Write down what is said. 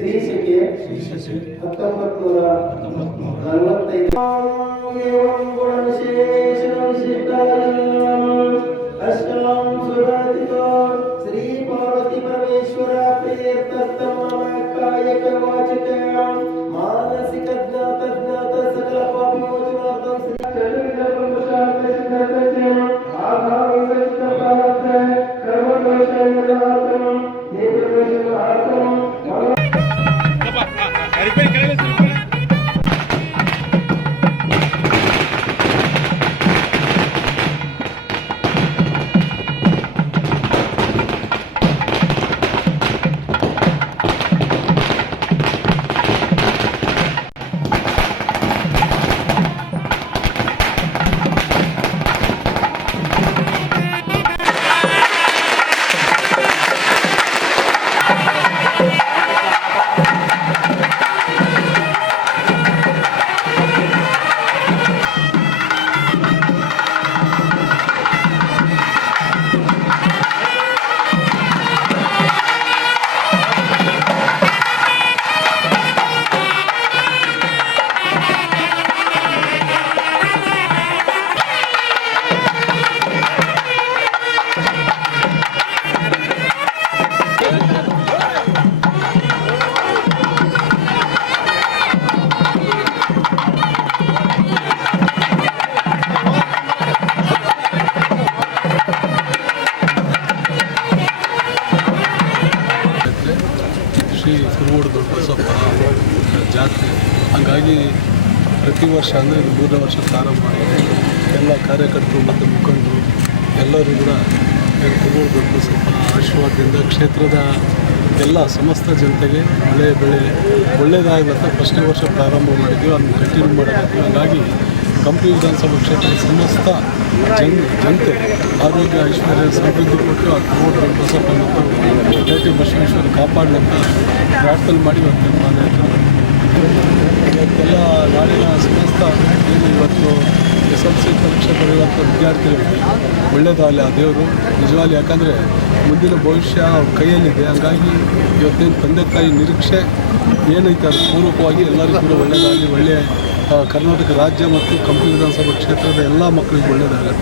ಶ್ರೀ ಶಕೆ 1945 ಶ್ರೀ ಪಾರ್ವತಿ ಪರಮೇಶ್ವರ ಪ್ರೇರ್ತಮ ಕಾಯಕ ವಾಚಕ ಮಾನಸಿಕ ಜ್ಞಾತ ಸಕಲ ಪಾಪ ಮೋಚನಾರ್ಥಂ ಶ್ರೀ ಚತುರ್ವಿಧ ಬ್ರಹ್ಮಶಾಸ್ತ್ರ ಸಿದ್ಧಾಂತಕ್ಕೆ ಆಧಾರವಿತ ಪ್ರಾರಬ್ಧ ಕರ್ಮದೋಷ ನಿರಾಕರಣ ನೇತ್ರದೋಷ ಆಕರಣ ಶ್ರೀ ಕುರುಗೋಡು ದೊಡ್ಡಬಸಪ್ಪನ ಜಾತ್ರೆ. ಹಾಗಾಗಿ ಪ್ರತಿ ವರ್ಷ ಅಂದರೆ ಇದು 3ನೇ ವರ್ಷ ಪ್ರಾರಂಭ ಆಗಿದೆ. ಎಲ್ಲ ಕಾರ್ಯಕರ್ತರು ಮತ್ತು ಮುಖಂಡರು ಎಲ್ಲರೂ ಕೂಡ ಕುರುಗೋಡು ದೊಡ್ಡಬಸಪ್ಪನ ಆಶೀರ್ವಾದದಿಂದ ಕ್ಷೇತ್ರದ ಎಲ್ಲ ಸಮಸ್ತ ಜನತೆಗೆ ಮಳೆ ಬೆಳೆ ಒಳ್ಳೆಯದಾಗಲಂತ 1ನೇ ವರ್ಷ ಪ್ರಾರಂಭ ಮಾಡಿದ್ವಿ, ಅದನ್ನು ಕಂಟಿನ್ಯೂ ಮಾಡಬೇಕು. ಹಾಗಾಗಿ ಕಂಪ್ಲಿ ವಿಧಾನಸಭಾ ಕ್ಷೇತ್ರದ ಸಮಸ್ತ ಜನತೆ ಆರೋಗ್ಯ ಐಶ್ವರ್ಯ ಸಮೃದ್ಧಿ ಕೊಟ್ಟು ಆ ಕುರುಗೋಡು ದೊಡ್ಡಬಸಪ್ಪ ಮತ್ತು ಕೋಟೆ ಬಸವೇಶ್ವರ ಕಾಪಾಡಲಂತ ಪ್ರಾರ್ಥನೆ ಮಾಡಿ ಇವತ್ತೆಲ್ಲ ನಾಡಿನ ಸಮಸ್ತ ಏನು ಇವತ್ತು SLC ಪರೀಕ್ಷೆ ಬರೆಯುವಂಥ ವಿದ್ಯಾರ್ಥಿಗಳಿಗೆ ಒಳ್ಳೆಯದಾಗಲಿ ಆ ದೇವರು ನಿಜವಾಗ್ಲಿ. ಯಾಕಂದರೆ ಮುಂದಿನ ಭವಿಷ್ಯ ಅವ್ರ ಕೈಯಲ್ಲಿದೆ. ಹಾಗಾಗಿ ಇವತ್ತೇನು ತಂದೆ ತಾಯಿ ನಿರೀಕ್ಷೆ ಏನೈತೆ ಅದು ಪೂರ್ವಕವಾಗಿ ಎಲ್ಲರಿಗೂ ಕೂಡ ಒಳ್ಳೆಯದಾಗಲಿ, ಒಳ್ಳೆಯ ಕರ್ನಾಟಕ ರಾಜ್ಯ ಮತ್ತು ಕಂಪ್ಲಿ ವಿಧಾನಸಭಾ ಕ್ಷೇತ್ರದ ಎಲ್ಲ ಮಕ್ಕಳಿಗೂ ಒಳ್ಳೆಯದಾಗಲಿ.